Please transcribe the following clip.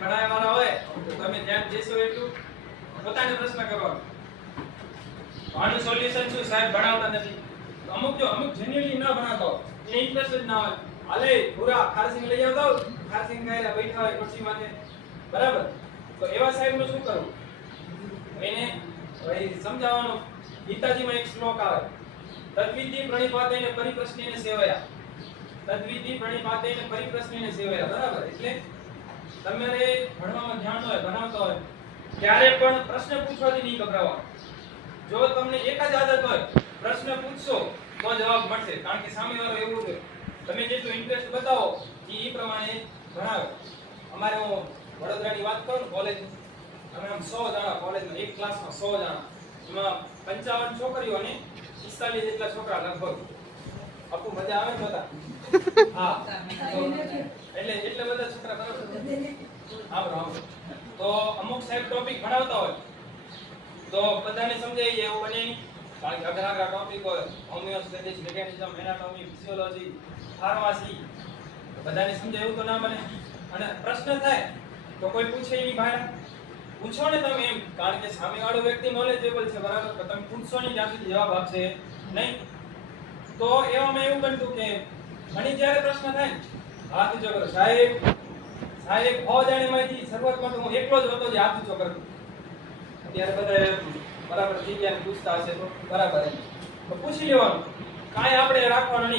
ભણાવવાના હોય તો તમે ધ્યાન દેશો એટલું પોતાને પ્રશ્ન કરવાનો. આનું સોલ્યુશન શું? સાહેબ ભણાવતા નથી. અમુક જેન્યુઅલી ન ભણાવતો એ ઇન્ટરેસ્ટ જ ના હોય. હાલે પૂરા ખારસિંગ લઈ આવતા હોય, ખારસિંગ ખાઈને બેઠા હોય ખુરશી માથે, બરાબર? તો એવા સાહેબનું શું કરવું? એને ભાઈ સમજાવવાનું. ગીતાજીમાં એક શ્લોક આવે, તદ્વિધિ પ્રણિપાતેન પરિપ્રશ્નેન સેવયા. તદ્વિધિ પ્રણિપાતેન પરિપ્રશ્નેન સેવયા, બરાબર? એટલે તમારે ભણવામાં ધ્યાન હોય, ભણાવતો હોય ત્યારે પણ પ્રશ્ન પૂછવાથી નહીં ગભરાવાનું. જો તમને એક જ આદત હોય, પ્રશ્ન પૂછશો તો જવાબ મળશે. કારણ કે સામેવાળો એવું છે, તમે જેટલું ઇન્ટરેસ્ટ બતાવો એ પ્રમાણે ભણાવે. અમારે હું વડોદરાની વાત કરું, કોલેજ અમે આમ 100 જણા કોલેજમાં, એક ક્લાસમાં 100 જણા, એમાં 55 છોકરીઓ અને 45 જેટલા છોકરા લગભગ. આપુ મજા આવે ને બધા? હા, એટલે એટલા બધા છોકરા, બરાબર? આવો. તો અમુક સાહેબ ટોપિક ભણાવતા હોય તો બધાને સમજાઈ જાય એવું બને નહીં. કારણ કે અઘરા ટોપિક હોય, homeopathic, mechanism, anatomy, physiology, pharmacy, બધાને સમજાય એવું તો ના બને. અને પ્રશ્ન થાય તો કોઈ પૂછે નહીં બહાર. પૂછો ને તમે એમ, કારણ કે સામેવાળો વ્યક્તિ નોલેજેબલ છે, બરાબર? તો તમે પૂછશો નહીં ત્યાં સુધી જવાબ આપશે નહીં. તો એવામાં એવું બનતું કે મને જ્યારે પ્રશ્ન થાય ને, હાથ ઊંચો કરો. સાહેબ 100 જણામાંથી શરૂઆતમાં તો હું એકલો જ હતો જે હાથ ઊંચો કરતો. ત્યારે બધા બરાબર થઈ ગયા પૂછતા હશે તો બરાબર, તો પૂછી લેવાનું, કાંઈ આપણે રાખવાનું નહીં.